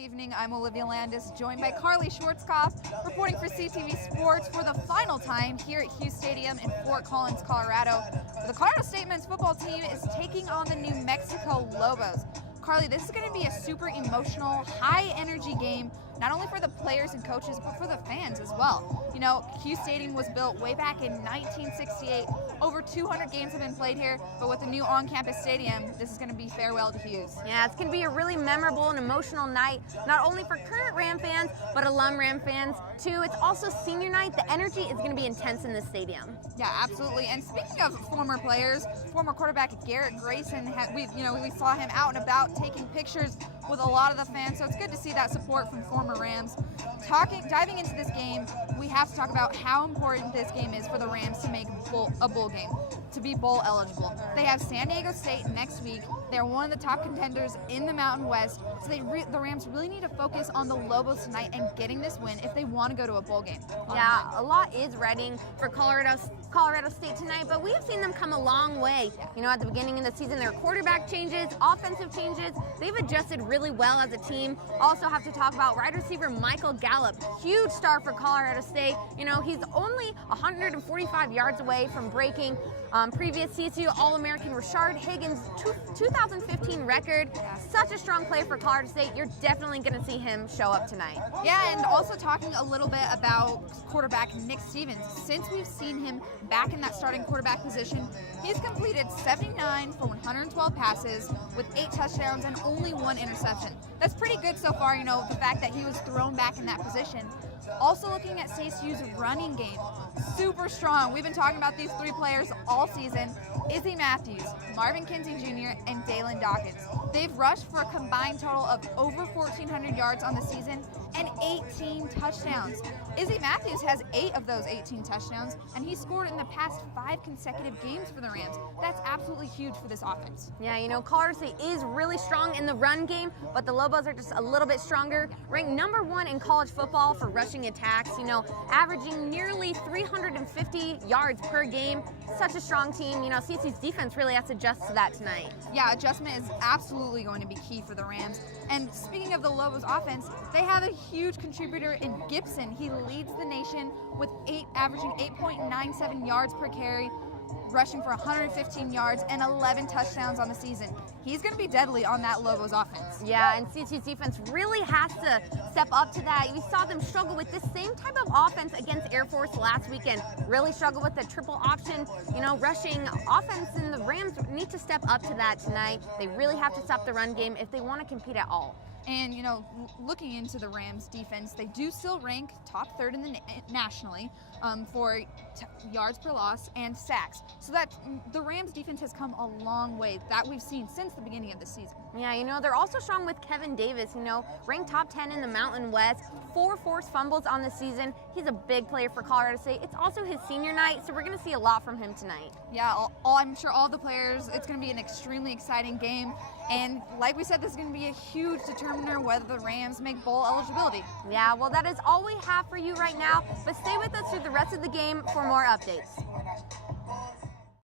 evening. I'm Olivia Landis, joined by Karlee Schwartzkopf, reporting for CTV Sports for the final time here at Hughes Stadium in Fort Collins, Colorado. The Colorado State men's football team is taking on the New Mexico Lobos. Karlee, this is going to be a super emotional, high-energy game, not only for the players and coaches, but for the fans as well. You know, Hughes Stadium was built way back in 1968. Over 200 games have been played here, but with the new on-campus stadium, this is going to be farewell to Hughes. Yeah, it's going to be a really memorable and emotional night, not only for current Ram fans, but alum Ram fans too. It's also senior night. The energy is going to be intense in this stadium. Yeah, absolutely. And speaking of former players, former quarterback Garrett Grayson, we saw him out and about taking pictures with a lot of the fans, so it's good to see that support from former Rams. Diving into this game, we have to talk about how important this game is for the Rams to make a bowl game, to be bowl eligible. They have San Diego State next week. They're one of the top contenders in the Mountain West, so the Rams really need to focus on the Lobos tonight and getting this win if they want to go to a bowl game. Yeah, a lot is readying for Colorado State tonight, but we have seen them come a long way. You know, at the beginning of the season, their quarterback changes, offensive changes, they've adjusted really well as a team. Also have to talk about wide receiver Michael Gallup, huge star for Colorado State. You know, he's only 145 yards away from breaking previous CSU All-American Rashard Higgins' 2015 record. Such a strong play for Colorado State. You're definitely going to see him show up tonight. Yeah, and also talking a little bit about quarterback Nick Stevens. Since we've seen him back in that starting quarterback position, he's completed 79 for 112 passes with 8 touchdowns and only 1 interception. That's pretty good so far, you know, the fact that he was thrown back in that position. Also looking at CSU's running game, super strong. We've been talking about these 3 players all season: Izzy Matthews, Marvin Kinsey Jr., and Dalen Dawkins. They've rushed for a combined total of over 1,400 yards on the season and 18 touchdowns. Izzy Matthews has 8 of those 18 touchdowns, and he scored in the past 5 consecutive games for the Rams. That's absolutely huge for this offense. Yeah, you know, Colorado State is really strong in the run game, but the Lobos are just a little bit stronger. Ranked number 1 in college football for rushing attacks, you know, averaging nearly 350 yards per game. Such a strong team. You know, CSU's defense really has to adjust to that tonight. Yeah, adjustment is absolutely going to be key for the Rams. And speaking of the Lobos offense, they have a huge contributor in Gibson. He leads the nation with averaging 8.97 yards per carry, rushing for 115 yards and 11 touchdowns on the season. He's going to be deadly on that Lobos offense. Yeah, and CSU's defense really has to step up to that. We saw them struggle with this same type of offense against Air Force last weekend. Really struggle with the triple option, you know, rushing offense, and the Rams need to step up to that tonight. They really have to stop the run game if they want to compete at all. And, you know, looking into the Rams defense, they do still rank top 3rd in the nationally for yards per loss and sacks. So that the Rams defense has come a long way, that we've seen since the beginning of the season. Yeah, you know, they're also strong with Kevin Davis, you know, ranked top 10 in the Mountain West, 4 forced fumbles on the season. He's a big player for Colorado State. It's also his senior night, so we're going to see a lot from him tonight. Yeah, I'm sure all the players, it's going to be an extremely exciting game. And like we said, this is going to be a huge determiner whether the Rams make bowl eligibility. Yeah, well, that is all we have for you right now, but stay with us through the rest of the game for more updates.